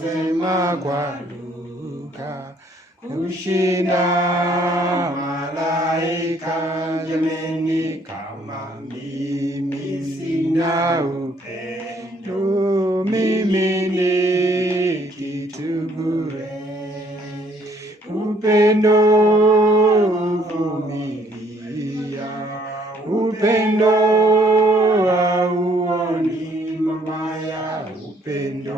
sema kwa lugha kushinda malaika, jameni, kama mimi sina upendo, mimi ni kitu bure. Upendo huvumilia, upendo hauoni mabaya, upendo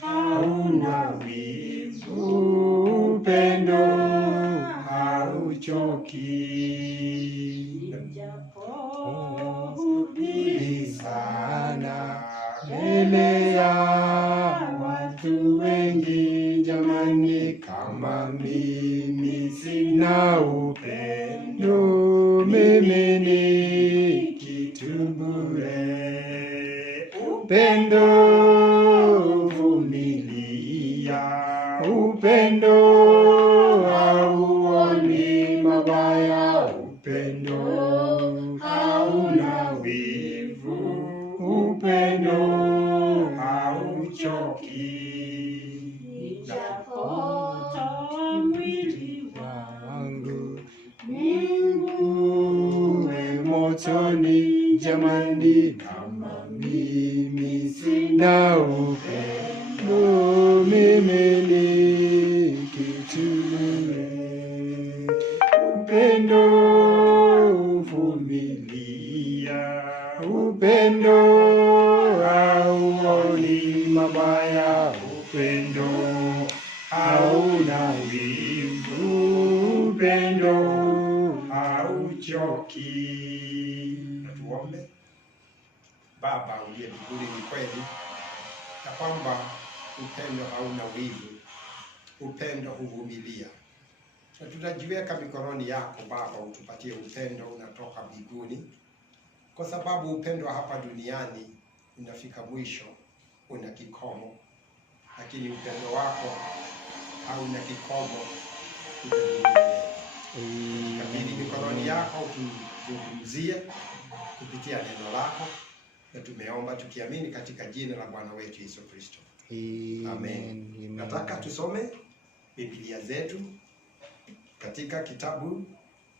hauna wivu, upendo hauchoki. Japohubiri sana mbele ya watu wengi, jamani, kama mimi sina upendo, mimi ni kitu bure. Upendo huvumilia, upendo hauoni mabaya, upendo hauna wivu, upendo hauchoki. Japotoa mwili wangu niungue motoni, jamani, kama mimi sina upendo, mimi ni kitu bure. Upendo huvumilia, upendo hauoni mabaya, upendo hauna wivu, upendo hauchoki. Tuombe. Baba uliye mbinguni, ni kweli ya kwamba upendo hauna wivu, upendo huvumilia, na tutajiweka mikononi yako Baba, utupatie upendo unatoka mbinguni, kwa sababu upendo hapa duniani unafika mwisho, una kikomo, lakini upendo wako hauna kikomo. Kabidhi mikononi yako, utuzungumzie kupitia neno lako, na tumeomba tukiamini katika jina la Bwana wetu Yesu Kristo. Amen. Nataka tusome Biblia zetu katika kitabu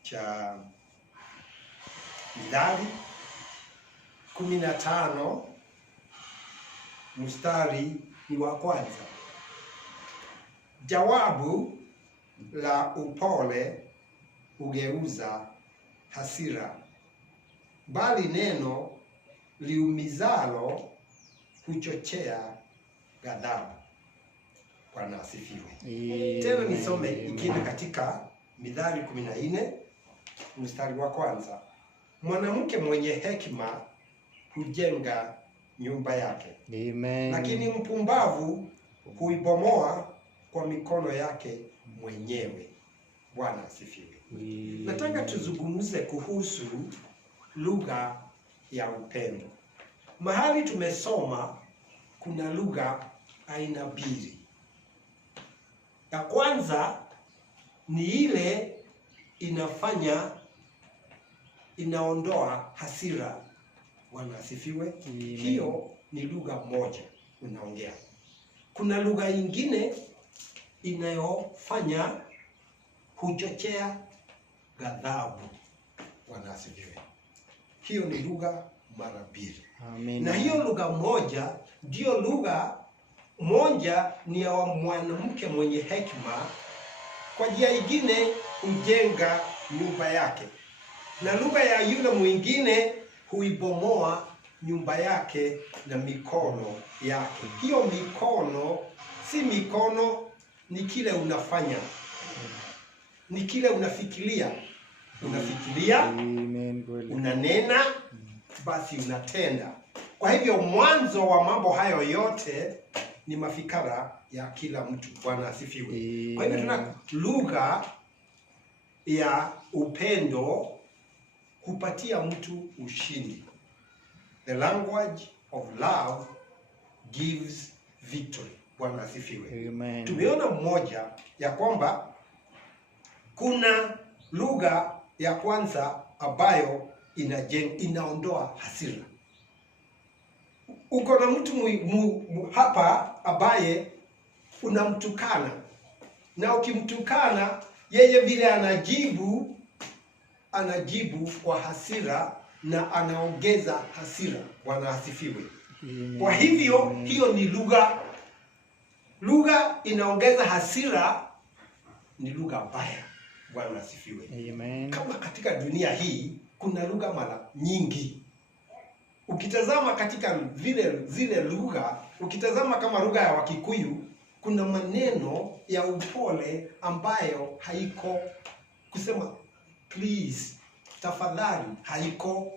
cha Mithali 15 mstari ni wa kwanza. Jawabu la upole hugeuza hasira, bali neno liumizalo huchochea ghadhabu. Bwana asifiwe. Tena nisome ingine katika Mithali 14 mstari wa kwanza. Mwanamke mwenye hekima hujenga nyumba yake, Amen, lakini mpumbavu huibomoa kwa mikono yake mwenyewe. Bwana asifiwe. Nataka tuzungumze kuhusu lugha ya upendo. Mahali tumesoma kuna lugha aina mbili. Ya kwanza ni ile inaondoa hasira. Bwana asifiwe. Hiyo ni lugha moja unaongea. Kuna lugha nyingine inayofanya huchochea ghadhabu. Bwana asifiwe. Hiyo ni lugha mara mbili. Amen. Na hiyo lugha moja ndio lugha moja ni ya mwanamke mwenye hekima, kwa njia nyingine hujenga nyumba yake, na lugha ya yule mwingine huibomoa nyumba yake na mikono yake. Hiyo mikono si mikono, ni kile unafanya, ni kile unafikiria. Unanena, basi unatenda. Kwa hivyo mwanzo wa mambo hayo yote ni mafikara ya kila mtu. Bwana asifiwe. Kwa hivyo tuna lugha ya upendo kupatia mtu ushindi. The language of love gives victory. Bwana asifiwe. Amen. Tumeona mmoja ya kwamba kuna lugha ya kwanza ambayo inaondoa hasira. uko na mtu hapa ambaye unamtukana, na ukimtukana yeye vile anajibu kwa hasira na anaongeza hasira. Bwana asifiwe. Kwa hivyo hiyo ni lugha inaongeza hasira, ni lugha mbaya. Bwana asifiwe. Amen. Kama katika dunia hii kuna lugha mara nyingi. Ukitazama katika zile lugha, ukitazama kama lugha ya Wakikuyu, kuna maneno ya upole ambayo haiko. Kusema please, tafadhali, haiko.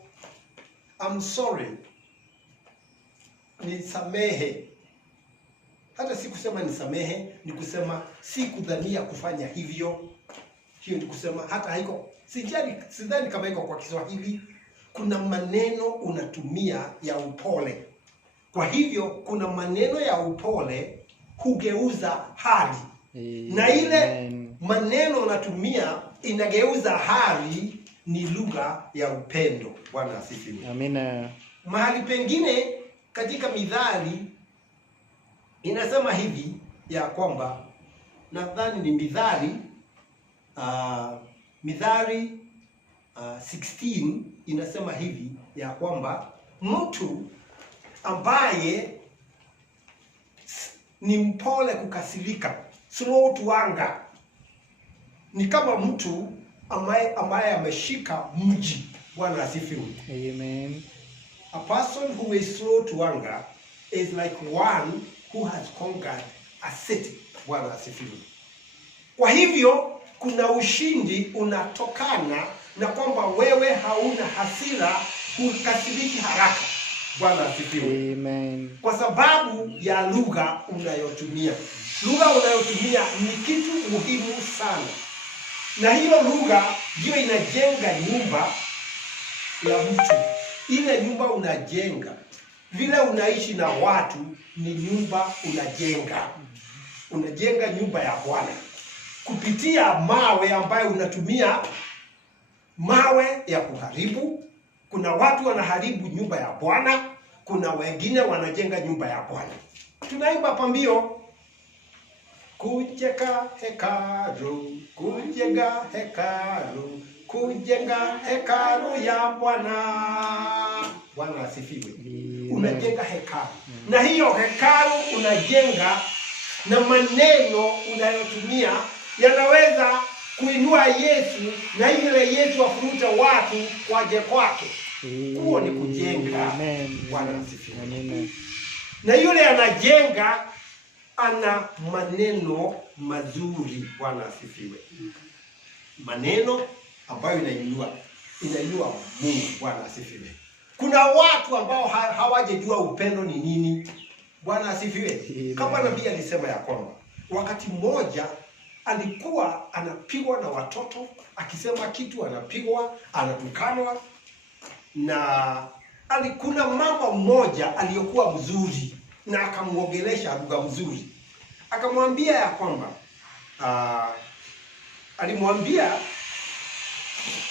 I'm sorry, nisamehe. Hata si kusema nisamehe, ni kusema si kudhania kufanya hivyo. Hiyo ni kusema hata haiko. Sidhani kama iko kwa Kiswahili. Kuna maneno unatumia ya upole. Kwa hivyo kuna maneno ya upole hugeuza hali. Na ile maneno unatumia inageuza hali, ni lugha ya upendo. Bwana asifiwe. Amina. Mahali pengine katika Mithali inasema hivi ya kwamba, nadhani ni Mithali 16 inasema hivi ya kwamba mtu ambaye ni mpole kukasirika, slow to anger, ni kama mtu ambaye ameshika mji. Bwana asifiwe. Amen. A person who is slow to anger is like one who has conquered a city. Bwana asifiwe. Kwa hivyo kuna ushindi unatokana na kwamba wewe hauna hasira, hukasiriki haraka. Bwana asifiwe. Amen. Kwa sababu ya lugha unayotumia. Lugha unayotumia ni kitu muhimu sana. Na hiyo lugha ndio inajenga nyumba ya mtu. Ile nyumba unajenga, vile unaishi na watu, ni nyumba unajenga. Unajenga nyumba ya Bwana kupitia mawe ambayo unatumia, mawe ya kuharibu. Kuna watu wanaharibu nyumba ya Bwana, kuna wengine wanajenga nyumba ya Bwana. Tunaimba pambio, kujenga hekalu, kujenga hekalu, kujenga hekalu ya Bwana. Bwana asifiwe. Unajenga hekalu. Na hiyo hekalu unajenga, na maneno unayotumia yanaweza kuinua Yesu, na ile Yesu afuruta watu waje kwake. Huo ni kujenga. Bwana asifiwe. Na yule anajenga ana maneno mazuri. Bwana asifiwe. Maneno ambayo inainua Mungu. Bwana asifiwe. Kuna watu ambao hawajajua upendo ni nini. Bwana asifiwe. Kama nabii alisema ya kwamba wakati mmoja alikuwa anapigwa na watoto, akisema kitu anapigwa, anatukanwa, na kuna mama mmoja aliyokuwa mzuri na akamuongelesha lugha mzuri. Akamwambia ya kwamba alimwambia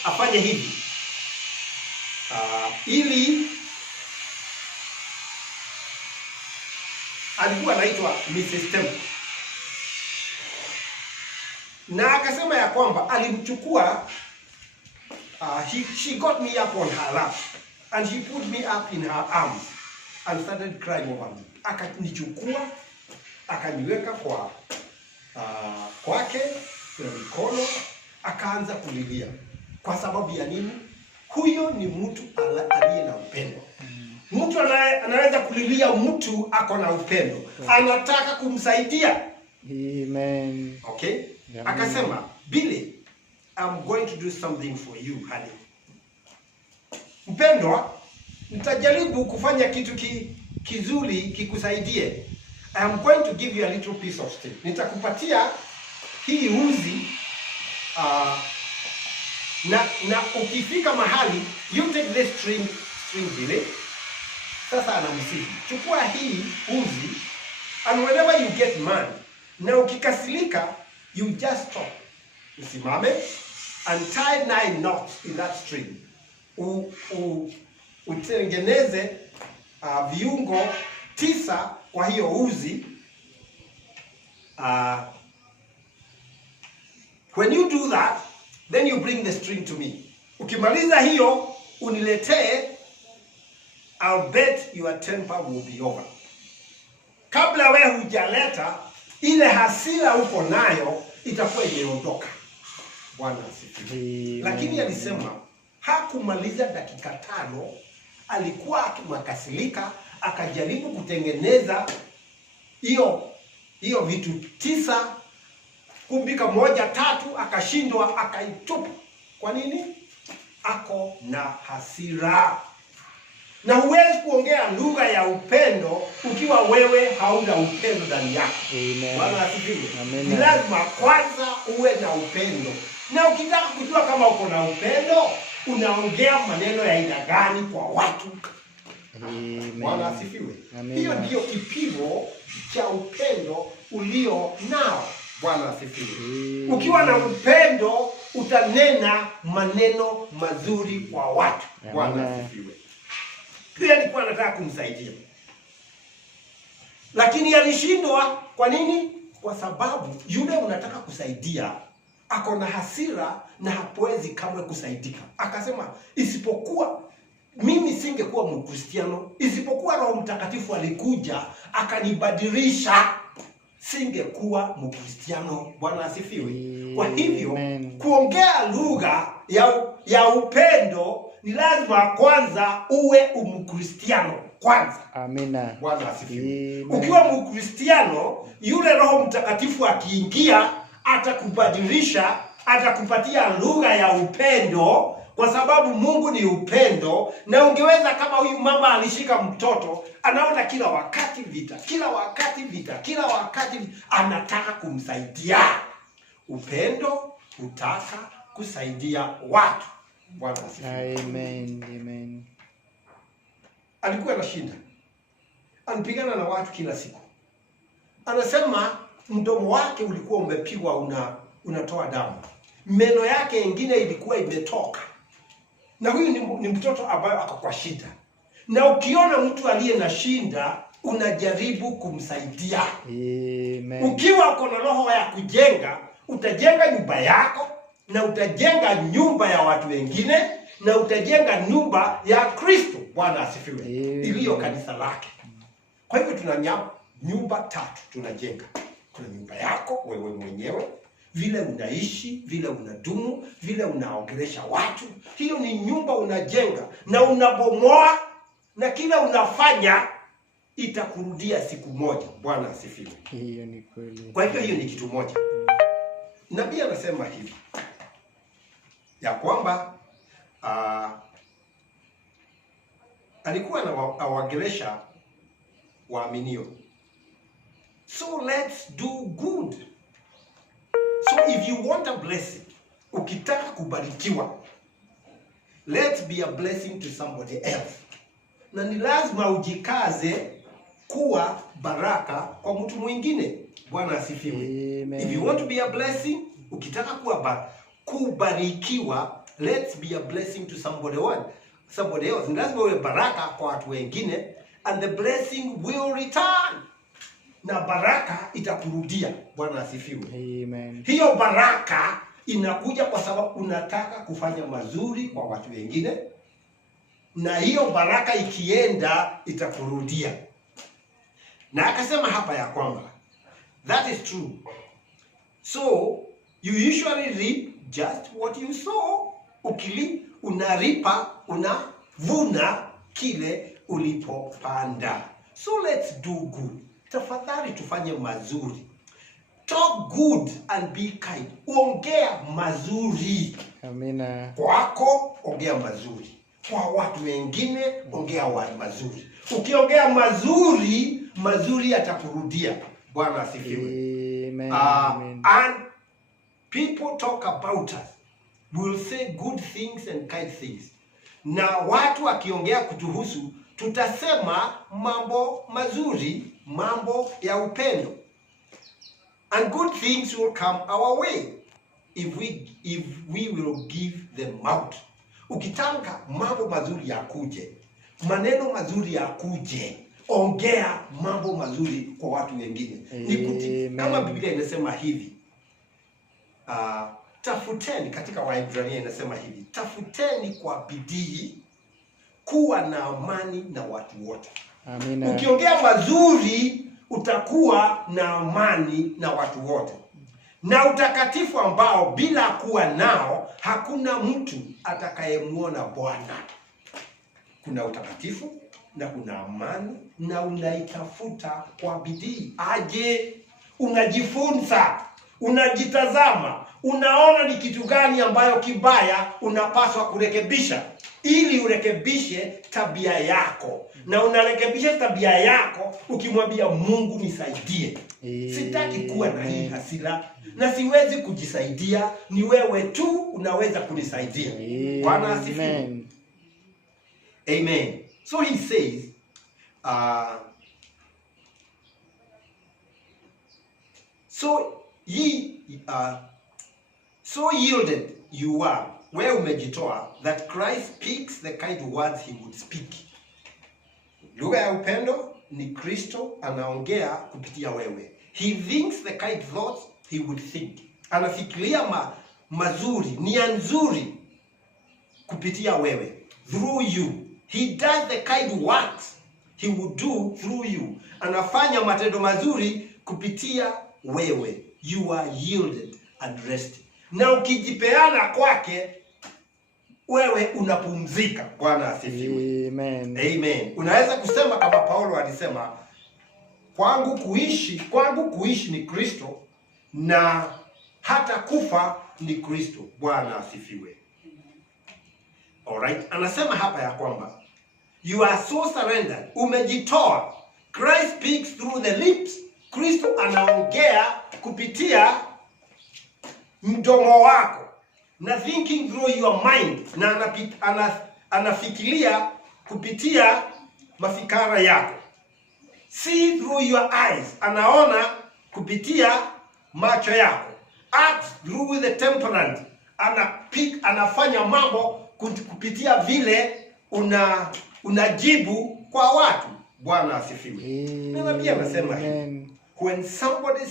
afanye hivi ili, alikuwa anaitwa Mrs. Temple, na akasema ya kwamba alimchukua, she got me up on her lap and she put me up in her arms and started crying over me. Akanichukua akaniweka kwake kwa mikono, akaanza kulilia. Kwa sababu ya nini? Huyo ni mtu aliye na upendo. Mtu anaweza kulilia mtu ako na upendo. Anataka kumsaidia. Amen. Okay? Amen. Akasema, Billy, I'm going to do something for you, honey. Mpendwa, nitajaribu kufanya kitu kizuri kikusaidie. I'm going to give you a little piece of string. Nitakupatia hii uzi, na ukifika mahali, you take this string Billy. Sasa anamsihi, chukua hii uzi, and whenever you get mad, na ukikasirika, you just stop. Usimame and tie 9 knots in that string. Utengeneze viungo 9 kwa hiyo uzi. When you do that, then you bring the string to me. Ukimaliza hiyo uniletee, I'll bet your temper will be over. Kabla wewe hujaleta, ile hasira uko nayo itakuwa imeondoka. Bwana asifiwe. Lakini alisema hakumaliza dakika 5, alikuwa akimakasirika, akajaribu kutengeneza hiyo vitu 9, kumbika 1, 3, akashindwa, akaitupa. Kwa nini? Ako na hasira. Na huwezi kuongea lugha ya upendo ukiwa wewe hauna upendo ndani yako. Bwana asifiwe. Ni lazima kwanza uwe na upendo. Na ukitaka kujua kama uko na upendo, unaongea maneno ya aina gani kwa watu. Bwana asifiwe. Hiyo ndio kipimo cha upendo ulio nao. Bwana asifiwe. Ukiwa na upendo utanena maneno mazuri kwa watu. Bwana asifiwe. Pia nilikuwa nataka kumsaidia, lakini alishindwa. Kwa nini? Kwa sababu yule unataka kusaidia ako na hasira na hapwezi kamwe kusaidika. Akasema isipokuwa mimi singekuwa Mkristiano, isipokuwa Roho Mtakatifu alikuja akanibadilisha, singekuwa Mkristiano. Bwana asifiwe. Kwa hivyo kuongea lugha ya upendo ni lazima kwanza uwe Mkristiano kwanza. Amina. Bwana asifiwe. Ukiwa Mkristiano, yule Roho Mtakatifu akiingia atakubadilisha, atakupatia lugha ya upendo, kwa sababu Mungu ni upendo. Na ungeweza kama huyu mama alishika mtoto, anaona kila wakati vita, kila wakati vita, kila wakati vita, anataka kumsaidia. Upendo hutaka kusaidia watu. Bwana asifiwe. Amen. Amen. Alikuwa anashinda, anapigana na watu kila siku. Anasema mdomo wake ulikuwa umepigwa, unatoa damu. Meno yake ingine ilikuwa imetoka. Na huyu ni mtoto ambaye ako kwa shida. Na ukiona mtu aliye na shida, unajaribu kumsaidia. Amen. Ukiwa uko na roho ya kujenga, utajenga nyumba yako, na utajenga nyumba ya watu wengine, na utajenga nyumba ya Kristo. Bwana asifiwe. Iliyo kanisa lake. Kwa hivyo tuna nyumba 3 tunajenga. Kuna nyumba yako wewe mwenyewe, vile unaishi, vile unadumu, vile unaongelesha watu. Hiyo ni nyumba unajenga, na unabomoa, na kila unafanya itakurudia siku moja. Bwana asifiwe. Hiyo ni kweli. Kwa hivyo hiyo ni kitu moja. Nabii anasema hivi ya kwamba alikuwa anawaongelesha waaminio. So let's do good. So if you want a blessing, ukitaka kubarikiwa, let's be a blessing to somebody else. Na ni lazima ujikaze kuwa baraka kwa mtu mwingine. Bwana asifiwe. If you want to be a blessing, ukitaka kuwa kubarikiwa, let's be a blessing to somebody else. Ni lazima uwe baraka kwa watu wengine, and the blessing will return. Na baraka itakurudia. Bwana asifiwe. Amen. Hiyo baraka inakuja kwa sababu unataka kufanya mazuri kwa watu wengine, na hiyo baraka ikienda itakurudia. Na akasema hapa ya kwamba that is true. So you usually reap just what you sow. Unavuna kile ulipopanda. So let's do good. Tafadhali tufanye mazuri. Talk good and be kind. Ongea mazuri. Amina. Kwako ongea mazuri. Kwa watu wengine ongea mazuri. Ukiongea mazuri, mazuri yatakurudia. Bwana asifiwe. Amen. And people talk about us. We'll say good things and kind things. Na watu wakiongea kutuhusu, tutasema mambo mazuri, mambo ya upendo. And good things will come our way if we will give them out. Ukitaka mambo mazuri yakuje, maneno mazuri yakuje. Ongea mambo mazuri kwa watu wengine. Kama Biblia inasema hivi, tafuteni, katika Waebrania inasema hivi, tafuteni kwa bidii kuwa na amani na watu wote. Amina. Ukiongea mazuri utakuwa na amani na watu wote. Na utakatifu ambao bila kuwa nao hakuna mtu atakayemuona Bwana. Kuna utakatifu na kuna amani, na unaitafuta kwa bidii. Aje, unajifunza, unajitazama, unaona ni kitu gani ambayo kibaya unapaswa kurekebisha ili urekebishe tabia yako. Na unarekebisha tabia yako ukimwambia Mungu nisaidie. Sitaki kuwa na hii hasira na siwezi kujisaidia, ni wewe tu unaweza kunisaidia. Bwana asifiwe. Amen. So he says, so yielded you are, where umejitoa, that Christ speaks the kind of words he would speak. Lugha ya upendo ni Kristo anaongea kupitia wewe. He thinks the kind of thoughts he would think. Anafikiria mazuri, nia nzuri kupitia wewe, through you. He does the kind of works he would do through you. Anafanya matendo mazuri kupitia wewe. You are yielded and rested. Na ukijipeana kwake, wewe unapumzika. Bwana asifiwe. Amen. Amen. Unaweza kusema kama Paulo alisema, kwangu kuishi ni Kristo na hata kufa ni Kristo. Bwana asifiwe. Alright, anasema hapa ya kwamba you are so surrendered, umejitoa. Christ speaks through the lips. Kristo anaongea kupitia mdomo wako, na thinking through your mind, na anafikiria kupitia mafikara yako. See through your eyes, anaona kupitia macho yako. Act through the temperament, anafanya mambo kupitia vile unajibu kwa watu. Bwana asifiwe. Na pia anasema hivi, when somebody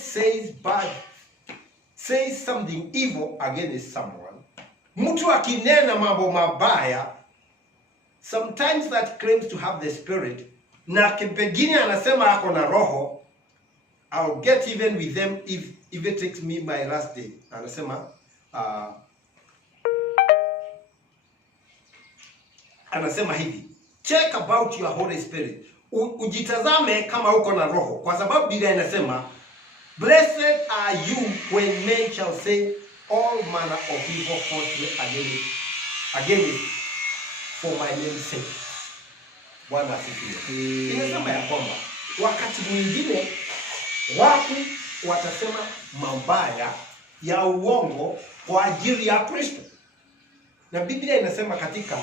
says something evil against someone, mtu akinena mambo mabaya, sometimes that claims to have the spirit, na pengine anasema ako na roho, I'll get even with them if it takes me my last day. Anasema anasema hivi, check about your Holy Spirit. Ujitazame kama uko na roho, kwa sababu Biblia inasema, blessed are you when men shall say all manner of evil falsely against for my name's sake. Bwana asifiwe. Inasema ya kwamba wakati mwingine watu watasema mabaya ya uongo kwa ajili ya Kristo. Na Biblia inasema katika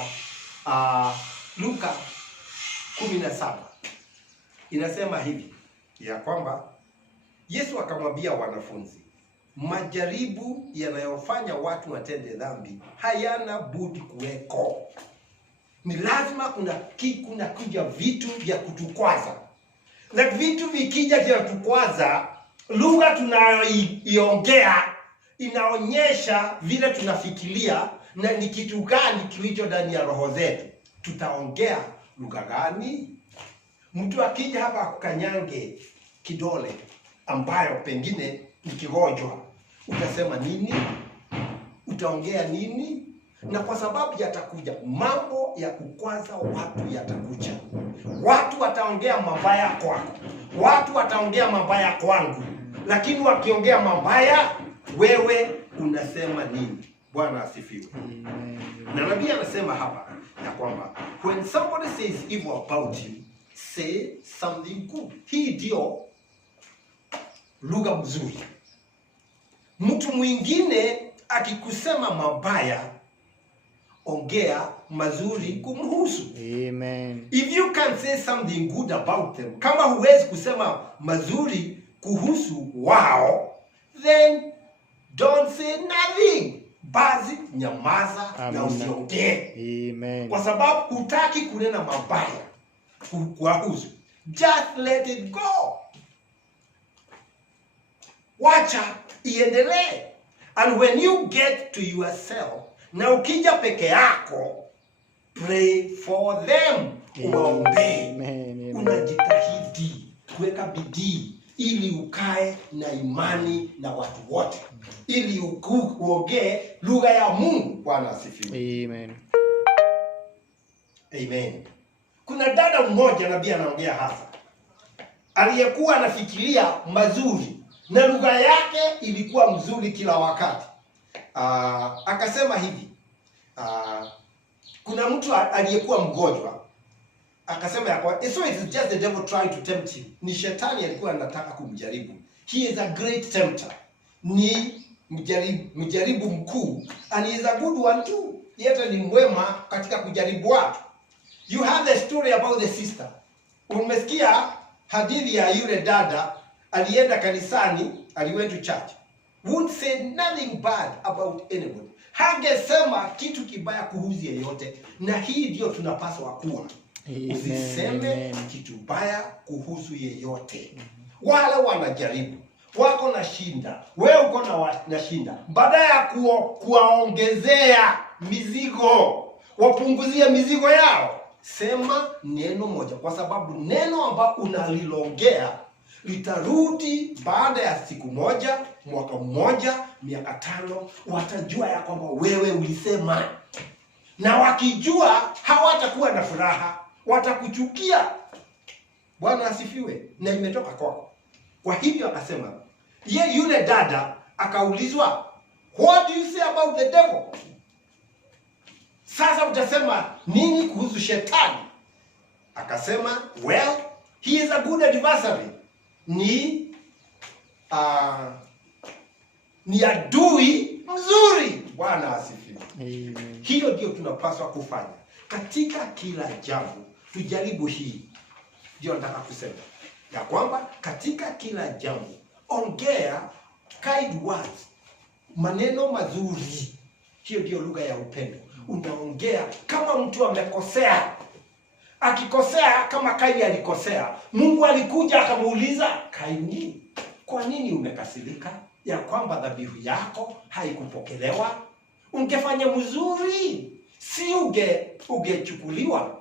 Luka 17 inasema hivi ya kwamba Yesu akamwambia wanafunzi, majaribu yanayofanya watu watende dhambi hayana budi kuweko. Ni lazima kuna kuja vitu vya kutukwaza. Na vitu vikija vya kutukwaza, lugha tunayoiongea inaonyesha vile tunafikiria na ni kitu gani kilicho ndani ya roho zetu. Tutaongea lugha gani? Mtu akija hapa akukanyange kidole ambayo pengine ni kigonjwa, utasema nini? Utaongea nini? Na kwa sababu yatakuja mambo ya kukwaza watu, yatakuja watu wataongea mabaya kwako, watu wataongea mabaya kwangu, lakini wakiongea mabaya, wewe unasema nini? Bwana asifiwe. Na nabii anasema hapa ya kwamba when somebody says evil about you, say something good. Hii ndio lugha mzuri. Mtu mwingine akikusema mabaya, ongea mazuri kumhusu. Amen. If you can say something good about them, kama huwezi kusema mazuri kuhusu wao, then don't say nothing. basi nyamaza na usiongee. Amen. Kwa sababu hutaki kunena mabaya kuwahusu. Just let it go. Wacha iendelee. And when you get to yourself, na ukija peke yako, pray for them. Uwaombee. Unajitahidi kuweka bidii ili ukae na imani na watu wote, ili uongee lugha ya Mungu. Bwana asifiwe. Amen. Amen. Kuna dada mmoja nabii anaongea hasa, aliyekuwa anafikiria mazuri na lugha yake ilikuwa mzuri kila wakati. Akasema hivi, kuna mtu aliyekuwa mgonjwa, akasema ya kwa so it is just the devil trying to tempt him. Ni shetani alikuwa anataka kumjaribu. He is a great tempter. Ni mjaribu mkuu, and he is a good one too. Yeye ni mwema katika kujaribu watu. You have the story about the sister. Umesikia hadithi ya yule dada alienda kanisani, went to church. Would say nothing bad about anyone. Hangesema kitu kibaya kuhusu yeyote. Na hii ndio tunapaswa kuwa. Usiseme kitu baya kuhusu yeyote. Wale wanajaribu, wako na shinda, wewe uko na shinda. Baada ya kuwaongezea mizigo, wapunguzie mizigo yao, sema neno moja, kwa sababu neno ambalo unalilongea litarudi baada ya siku moja, mwaka mmoja, miaka 5. Watajua ya kwamba wewe ulisema. Na wakijua hawatakuwa na furaha, watakuchukia. Bwana asifiwe. Na imetoka kwako. Kwa hivyo akasema, yule dada akaulizwa, what do you say about the devil? Sasa utasema nini kuhusu shetani? Akasema, well, he is a good adversary. Ni adui mzuri. Bwana asifiwe. Amen. Hiyo ndio tunapaswa kufanya katika kila jambo. Tujaribu hii. Ndio nataka kusema ya kwamba katika kila jambo ongea kind words, maneno mazuri. Hiyo ndio lugha ya upendo. Unaongea kama mtu amekosea. Akikosea kama Kaini alikosea, Mungu alikuja akamuuliza, Kaini, kwa nini umekasirika ya kwamba dhabihu yako haikupokelewa? Ungefanya mzuri, si ungechukuliwa.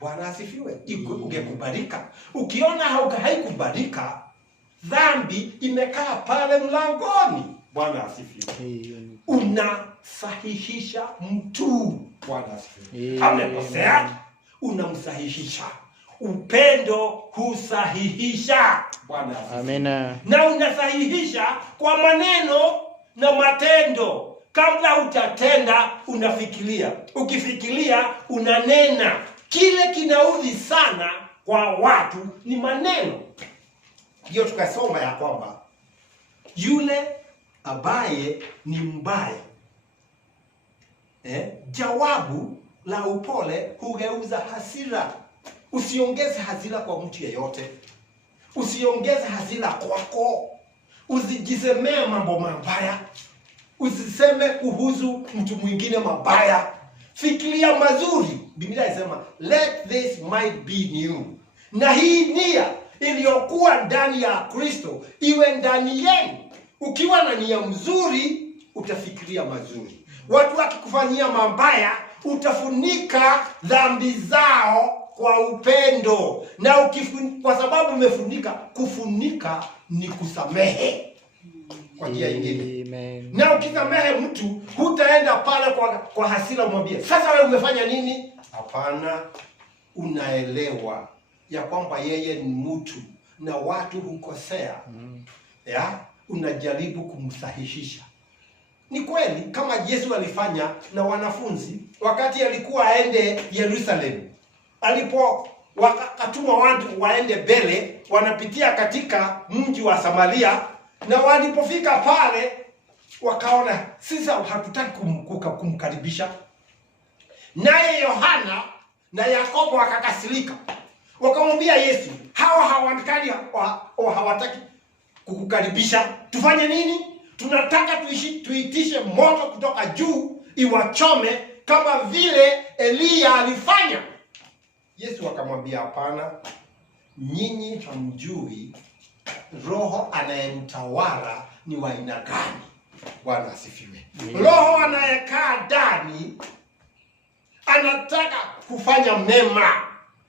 Bwana asifiwe. Ungekubalika. Ukiona haikubalika, dhambi imekaa pale mlangoni. Bwana asifiwe. Unasahihisha mtu. Bwana asifiwe. Amekosea, unamsahihisha. Upendo husahihisha. Bwana asifiwe. Amina. Na unasahihisha kwa maneno na matendo. Kabla utatenda unafikiria. Ukifikiria unanena. Kile kinaudhi sana kwa watu ni maneno. Ndio tukasoma ya kwamba yule ambaye ni mbaya, jawabu la upole hugeuza hasira. Usiongeze hasira kwa mtu yeyote. Usiongeze hasira kwako. Usijisemee mambo mabaya. Usiseme kuhusu mtu mwingine mabaya. Fikiria mazuri. Biblia inasema let this might be in you. Na hii nia iliyokuwa ndani ya Kristo iwe ndani yenu. Ukiwa na nia mzuri utafikiria mazuri. Watu wakikufanyia mabaya utafunika dhambi zao kwa upendo. Na kwa sababu umefunika, kufunika ni kusamehe. Kwa njia nyingine. Amen. Na ukisamehe mtu, hutaenda pale kwa hasira umwambie, sasa wewe umefanya nini? Hapana, unaelewa ya kwamba yeye ni mtu na watu hukosea. Unajaribu kumsahihisha. Ni kweli kama Yesu alifanya na wanafunzi wakati alikuwa aende Yerusalemu. Wakatuma watu waende mbele, wanapitia katika mji wa Samaria. Na walipofika pale, wakaona sisi hatutaki kumkaribisha. Naye Yohana na Yakobo wakakasirika. Wakamwambia Yesu, hawa hawataki kukukaribisha. Tufanye nini? tunataka tuitishe moto kutoka juu iwachome kama vile Eliya alifanya. Yesu akamwambia, hapana, nyinyi hamjui roho anayemtawala ni wa aina gani. Bwana asifiwe. Roho anayekaa ndani anataka kufanya mema.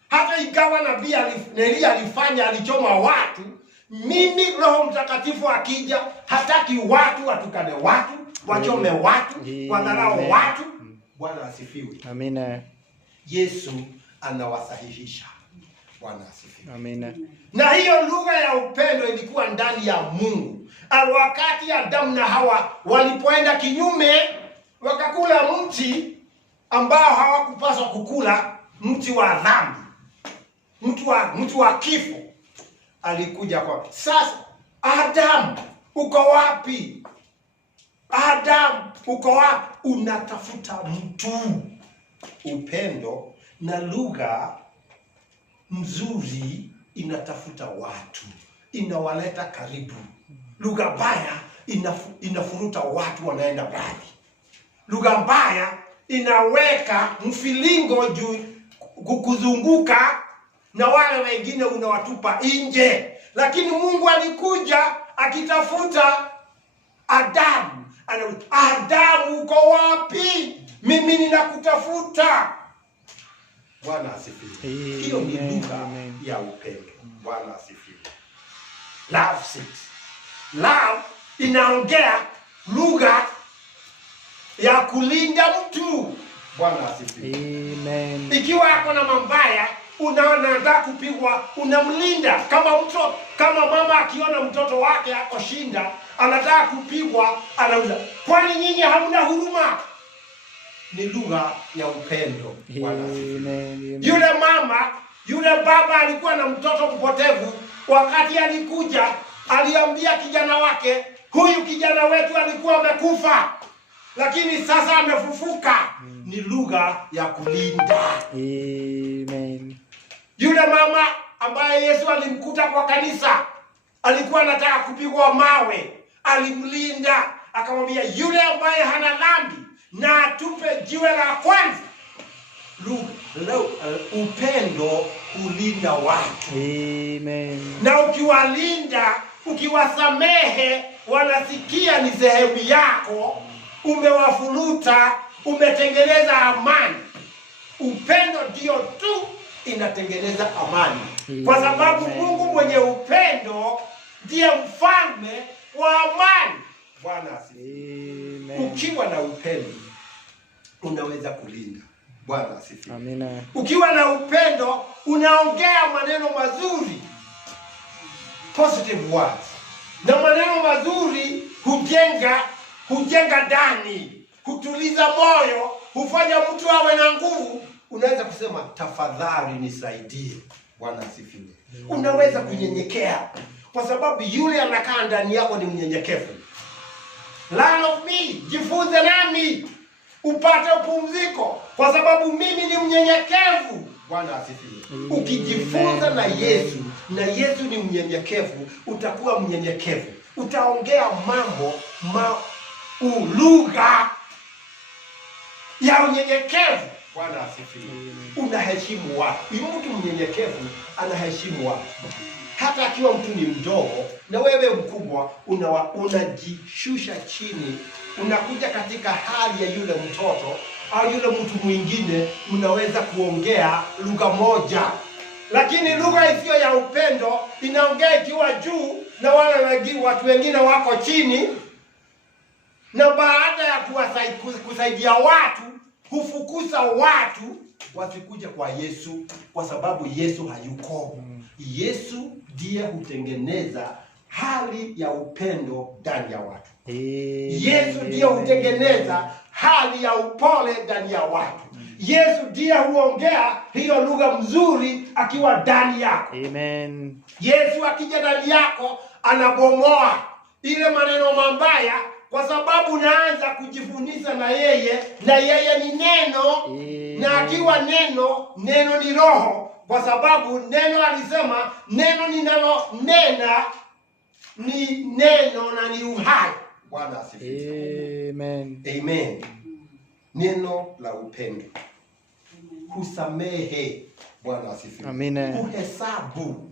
Hata ikawa nabii Eliya alifanya, alichoma watu, mimi Roho Mtakatifu akija hataki watu watukane watu, wachome watu, wadharau watu. Bwana asifiwe. Amina. Yesu anawasahihisha. Bwana asifiwe. Amina. Na hiyo lugha ya upendo ilikuwa ndani ya Mungu. Wakati Adamu na Hawa walipoenda kinyume, wakakula mti ambao hawakupaswa kukula, mti wa dhambi, mti wa kifo, alikuja kwa sasa, Adamu uko wapi? Adamu uko wapi? Unatafuta mtu. Upendo na lugha mzuri inatafuta watu, inawaleta karibu. Lugha mbaya inafuruta watu, wanaenda mbali. Lugha mbaya inaweka mfilingo juu kukuzunguka, na wale wengine unawatupa nje. Lakini Mungu alikuja akitafuta Adamu. Adamu uko wapi? Mimi ninakutafuta. Bwana asifiwe. Hiyo ni lugha ya upendo. Bwana asifiwe. Love seeks. Love inaongea lugha ya kulinda mtu. Bwana asifiwe. Amen. Ikiwa ako na mambaya, unaanza kupigwa, unamlinda. Kama mama akiona mtoto wake ako shinda, anataka kupigwa, anauliza, kwani nyinyi hamna huruma? Ni lugha ya upendo. Bwana asifiwe. Yule baba alikuwa na mtoto mpotevu. Wakati alikuja, aliambia kijana wake, huyu kijana wetu alikuwa amekufa, lakini sasa amefufuka. Ni lugha ya kulinda. Amen. Yule mama ambaye Yesu alimkuta kwa kanisa, alikuwa anataka kupigwa mawe, alimlinda, akamwambia yule ambaye hana dhambi na atupe jiwe la kwanza. Upendo hulinda watu. Amen. Na ukiwalinda, ukiwasamehe, wanasikia ni sehemu yako, umewafuruta, umetengeneza amani. Upendo ndio tu inatengeneza amani. Kwa sababu Mungu mwenye upendo ndiye mfalme wa amani. Bwana asifiwe. Ukiwa na upendo unaweza kulinda. Bwana asifiwe. Amina. Ukiwa na upendo unaongea maneno mazuri, positive words. Na maneno mazuri hujenga ndani, hutuliza moyo, hufanya mtu awe na nguvu. Unaweza kusema tafadhali nisaidie. Bwana asifiwe. Unaweza kunyenyekea kwa sababu yule anakaa ndani yako ni mnyenyekevu. Learn of me, jifunze nami upate upumziko, kwa sababu mimi ni mnyenyekevu. Bwana asifiwe. Ukijifunza na Yesu, na Yesu ni mnyenyekevu, utakuwa mnyenyekevu. Utaongea lugha ya unyenyekevu. Bwana asifiwe. Unaheshimu watu. Mtu mnyenyekevu anaheshimu watu. Hata akiwa mtu ni mdogo na wewe mkubwa, unajishusha chini, unakuja katika hali ya yule mtoto au yule mtu mwingine, mnaweza kuongea lugha moja. Lakini lugha isiyo ya upendo inaongea ikiwa juu na watu wengine wako chini, na baada ya kusaidia watu hufukuza watu wasikuja kwa Yesu, kwa sababu Yesu hayuko. Yesu ndiye hutengeneza hali ya upendo ndani ya watu. Yesu ndiye hutengeneza hali ya upole ndani ya watu. Yesu ndiye huongea hiyo lugha mzuri akiwa ndani yako. Amen. Yesu akija ndani yako anabomoa ile maneno mabaya, kwa sababu naanza kujifunisha na yeye, na yeye ni neno. Na akiwa neno ni roho, kwa sababu neno alisema neno ninalonena ni neno na ni uhai. Bwana asifiwe. Amen. Amen. Neno la upendo. Kusamehe. Bwana asifiwe. Amen. Kuhesabu.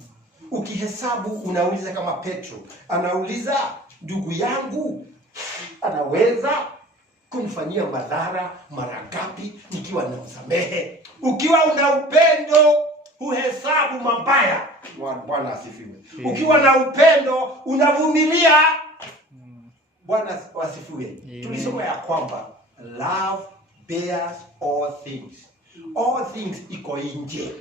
Ukihesabu unauliza kama Petro. Anauliza, ndugu yangu anaweza kumfanyia madhara mara ngapi nikiwa namsamehe? Ukiwa una upendo huhesabu mabaya. Bwana asifiwe. Ukiwa na upendo unavumilia. Bwana asifiwe. Tulisoma ya kwamba love bears all things. All things iko nje.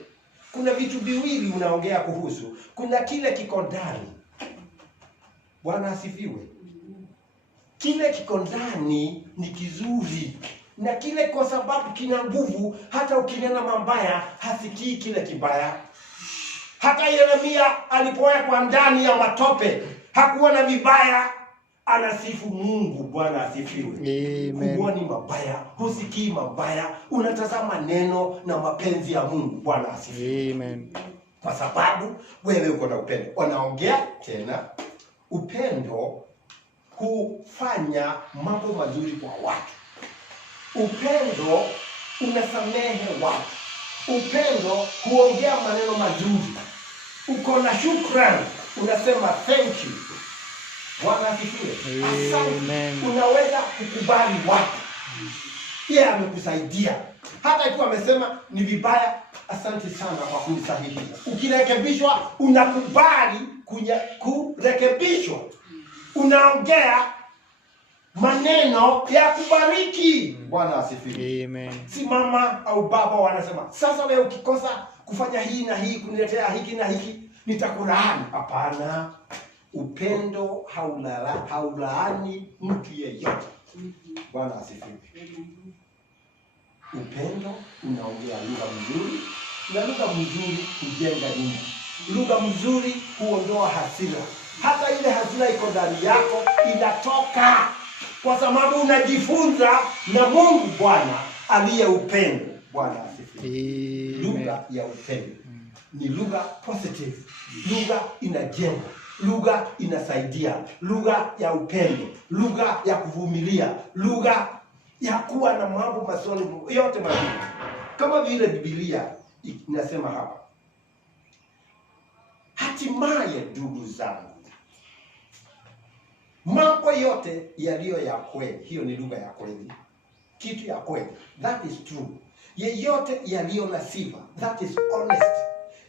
Kuna vitu viwili unaongea kuhusu. Kuna kile kiko ndani. Bwana asifiwe. Kile kiko ndani ni kizuri. Na kile kwa sababu kina nguvu, hata ukinena mabaya hasikii kile kibaya. Hata Yeremia alipowekwa ndani ya matope hakuwa na vibaya, anasifu Mungu. Bwana asifiwe. Amen. Huoni mabaya, husikii mabaya, unatazama neno na mapenzi ya Mungu. Bwana asifiwe. Amen. Kwa sababu wewe uko na upendo. Wanaongea tena, upendo hufanya mambo mazuri kwa watu. Upendo unasamehe watu. Upendo huongea maneno mazuri. Uko na shukrani, unasema thank you. Bwana asifiwe. Asante. Unaweza kukubali watu. Yeye amekusaidia. Hata ikiwa amesema ni vibaya, asante sana kwa kunisahihisha. Ukirekebishwa unakubali kurekebishwa. Unaongea maneno ya kubariki. Bwana asifiwe. Amen. Si mama au baba wanasema, sasa wewe ukikosa kufanya hii na hii, kuniletea hiki na hiki, nitakulaani. Hapana. Upendo haulaani mtu yeyote. Bwana asifiwe. Upendo unaongea lugha mzuri, na lugha mzuri hujenga nyumba. Lugha mzuri huondoa hasira. Hata ile hasira iko ndani yako inatoka, kwa sababu unajifunza na Mungu Bwana aliye upendo. Bwana asifiwe. Lugha ya upendo ni lugha positive. Lugha inajenga, lugha inasaidia, lugha ya upendo, lugha ya kuvumilia, lugha ya kuwa na mambo mazuri yote mazuri. Kama vile Biblia inasema hapa, hatimaye ndugu zangu, mambo yote yaliyo ya kweli. Hiyo ni lugha ya kweli. Kitu ya kweli, that is true. Yeyote yaliyo na sifa, that is honest.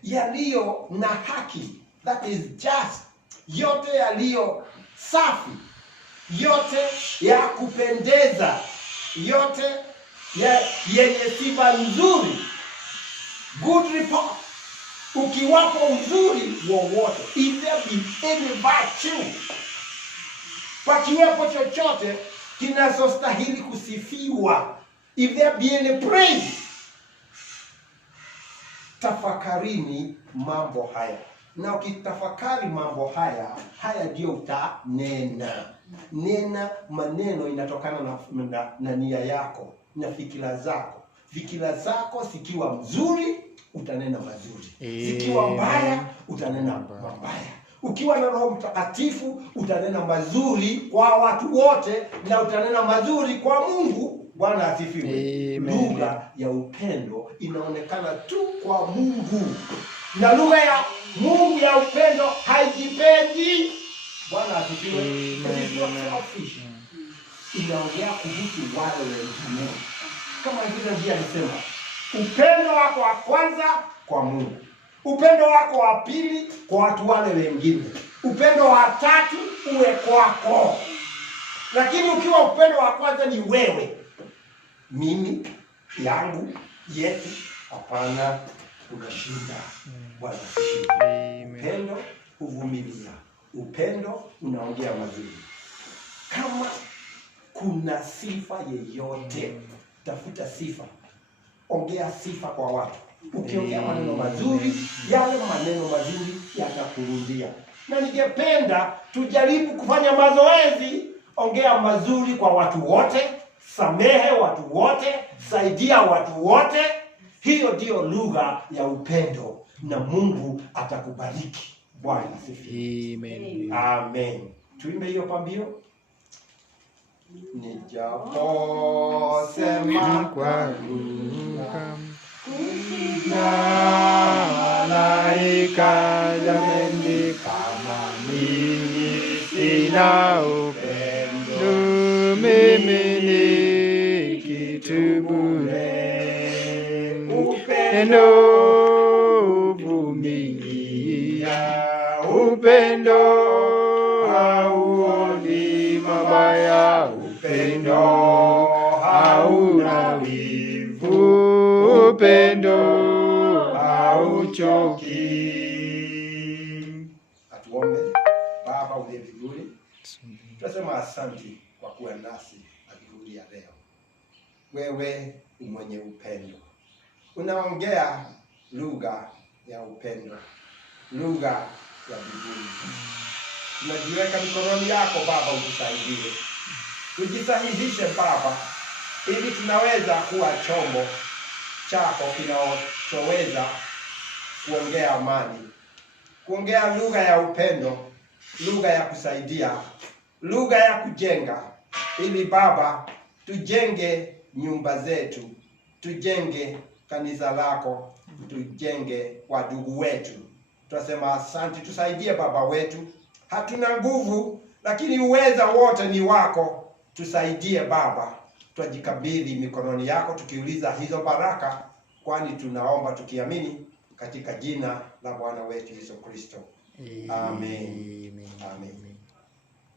Yaliyo na haki, that is just. Yote yaliyo safi, yote ya kupendeza, yote yenye sifa nzuri, good report. Ukiwapo uzuri wowote, if there be any virtue, pakiwepo chochote kinachostahili kusifiwa, if there be any praise, tafakarini mambo haya. Na ukitafakari mambo haya, haya ndio utanena. Nena maneno inatokana na nia yako na fikira zako. Fikira zako zikiwa mzuri, utanena mazuri. Zikiwa mbaya, utanena mabaya. Ukiwa na Roho Mtakatifu, utanena mazuri kwa watu wote na utanena mazuri kwa Mungu. Bwana asifiwe. Lugha ya upendo inaonekana tu kwa Mungu. Na lugha ya Mungu ya upendo haijipendi. Bwana asifiwe. Inaongea kuhusu wale wengine. Kama vile ndiye alisema, upendo wako wa kwanza kwa Mungu, upendo wako wa pili kwa watu wale wengine, upendo wa tatu uwe kwako. Lakini ukiwa upendo wa kwanza ni wewe, mimi, yangu, yetu, hapana, unashinda. Bwana asifiwe. Upendo huvumilia. Upendo unaongea mazuri. Kama kuna sifa yeyote, tafuta sifa. Ongea sifa kwa watu. Ukiongea maneno mazuri, yale maneno mazuri yatakurudia. Na ningependa tujaribu kufanya mazoezi. Ongea mazuri kwa watu wote, samehe watu wote, saidia watu wote. Hiyo ndio lugha ya upendo, na Mungu atakubariki. Bwana asifiwe. Amen. Amen. Tuimbe hiyo pambio. Nijaposema kwa lugha na malaika jameni, kama mimi sina upendo, mimi ni kitu bure. Upendo huvumilia, upendo hauoni mabaya, upendo hauna wivu, upendo hauchoki. Atuombe. Baba uliye mbinguni, tunasema asante kwa kuwa nasi adhuhuri ya leo. Wewe mwenye upendo, unaongea lugha ya upendo, lugha ya mbinguni. Tunajiweka mikononi yako Baba, utusaidie, tujisahihishe Baba, ili tunaweza kuwa chombo chako kinachoweza kuongea amani, kuongea lugha ya upendo, lugha ya kusaidia, lugha ya kujenga, ili Baba tujenge nyumba zetu, tujenge kanisa lako, tujenge wadugu wetu. Tunasema asante, tusaidie Baba wetu. Hatuna nguvu, lakini uweza wote ni wako. Tusaidie Baba, twajikabidhi mikononi yako tukiuliza hizo baraka, kwani tunaomba tukiamini katika jina la Bwana wetu Yesu Kristo. Amen. Amen.